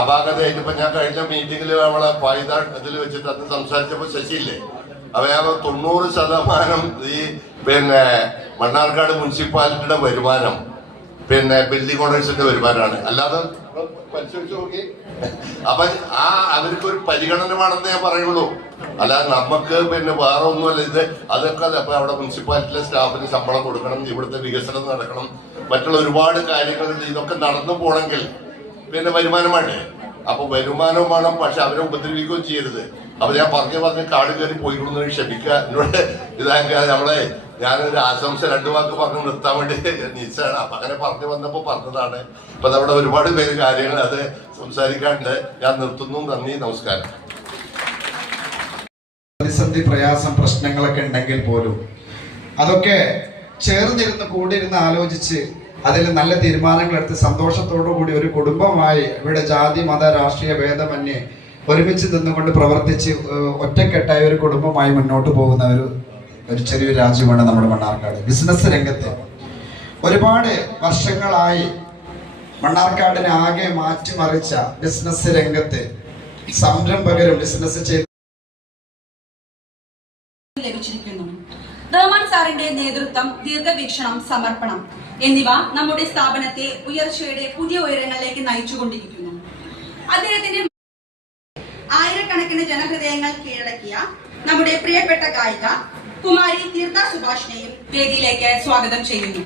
അപാകതയായിട്ട് ഇപ്പൊ ഞാൻ കഴിഞ്ഞ മീറ്റിംഗിൽ നമ്മളെ ഫായിദ ഇതിൽ വെച്ചിട്ട് അന്ന് സംസാരിച്ചപ്പോ ശശിയില്ലേ അവ 90% ഈ മണ്ണാർക്കാട് മുനിസിപ്പാലിറ്റിയുടെ വരുമാനം ബിൽഡിംഗ് ഓണേഴ്സിന്റെ വരുമാനമാണ്. അല്ലാതെ പരിശോധിച്ച് നോക്കി അപ്പൊ അവർക്കൊരു പരിഗണന വേണമെന്ന് ഞാൻ പറയുള്ളൂ. അല്ലാതെ നമുക്ക് വേറെ ഒന്നുമല്ല ഇത്. അതൊക്കെ അപ്പൊ അവിടെ മുനിസിപ്പാലിറ്റിയിലെ സ്റ്റാഫിന് ശമ്പളം കൊടുക്കണം, ഇവിടുത്തെ വികസനം നടക്കണം, മറ്റുള്ള ഒരുപാട് കാര്യങ്ങളുണ്ട്. ഇതൊക്കെ നടന്നു പോണെങ്കിൽ വരുമാനം വേണ്ടേ? അപ്പൊ വരുമാനവും വേണം, പക്ഷെ അവരെ ഉപദ്രവിക്കുകയും ചെയ്യരുത്. അപ്പൊ ഞാൻ പറഞ്ഞ് കാട് കയറി പോയിക്കൊള്ളു, ക്ഷമിക്കുക. എന്നോട് ഇതാക്കുക നമ്മളെ ഞാനൊരു ആശംസ 2 വാക്ക് പറഞ്ഞ് നിർത്താൻ വേണ്ടി നിശ്ചയാണ്. അപ്പൊ അങ്ങനെ പറഞ്ഞു വന്നപ്പോ പറഞ്ഞതാണ്. അപ്പൊ നമ്മുടെ ഒരുപാട് പേര് കാര്യങ്ങൾ അത് സംസാരിക്കാണ്ട് ഞാൻ നിർത്തുന്നു. നന്ദി, നമസ്കാരം. പ്രതിസന്ധി, പ്രയാസം, പ്രശ്നങ്ങളൊക്കെ ഉണ്ടെങ്കിൽ പോലും അതൊക്കെ ചേർന്നിരുന്ന് കൂടിയിരുന്ന് ആലോചിച്ച് അതിൽ നല്ല തീരുമാനങ്ങൾ എടുത്ത് സന്തോഷത്തോടു കൂടി ഒരു കുടുംബമായി ഇവിടെ ജാതി മത രാഷ്ട്രീയ ഭേദമന്യേ ഒരുമിച്ച് നിന്നുകൊണ്ട് പ്രവർത്തിച്ച് ഒറ്റക്കെട്ടായ ഒരു കുടുംബമായി മുന്നോട്ട് പോകുന്ന ഒരു ചെറിയൊരു രാജ്യമാണ് നമ്മുടെ മണ്ണാർക്കാട്. ബിസിനസ് രംഗത്ത് ഒരുപാട് വർഷങ്ങളായി മണ്ണാർക്കാടിനെ ആകെ മാറ്റിമറിച്ച ബിസിനസ് രംഗത്ത് സംരംഭകരും ബിസിനസ് ചെയ്ത് ലഭിച്ചിരിക്കുന്നു. റഹ്മാൻ സാറിന്റെ നേതൃത്വം, ദീർഘവീക്ഷണം, സമർപ്പണം എന്നിവ നമ്മുടെ സ്ഥാപനത്തെ ഉയർച്ചയുടെ പുതിയ ഉയരങ്ങളിലേക്ക് നയിച്ചുകൊണ്ടിരിക്കുന്നു. അദ്ദേഹത്തിന്റെ ആയിരക്കണക്കിന് ജനഹൃദയങ്ങൾ കീഴടക്കിയ നമ്മുടെ പ്രിയപ്പെട്ട ഗായിക കുമാരി തീർത്ഥ സുഭാഷിനെയും വേദിയിലേക്ക് സ്വാഗതം ചെയ്യുന്നു.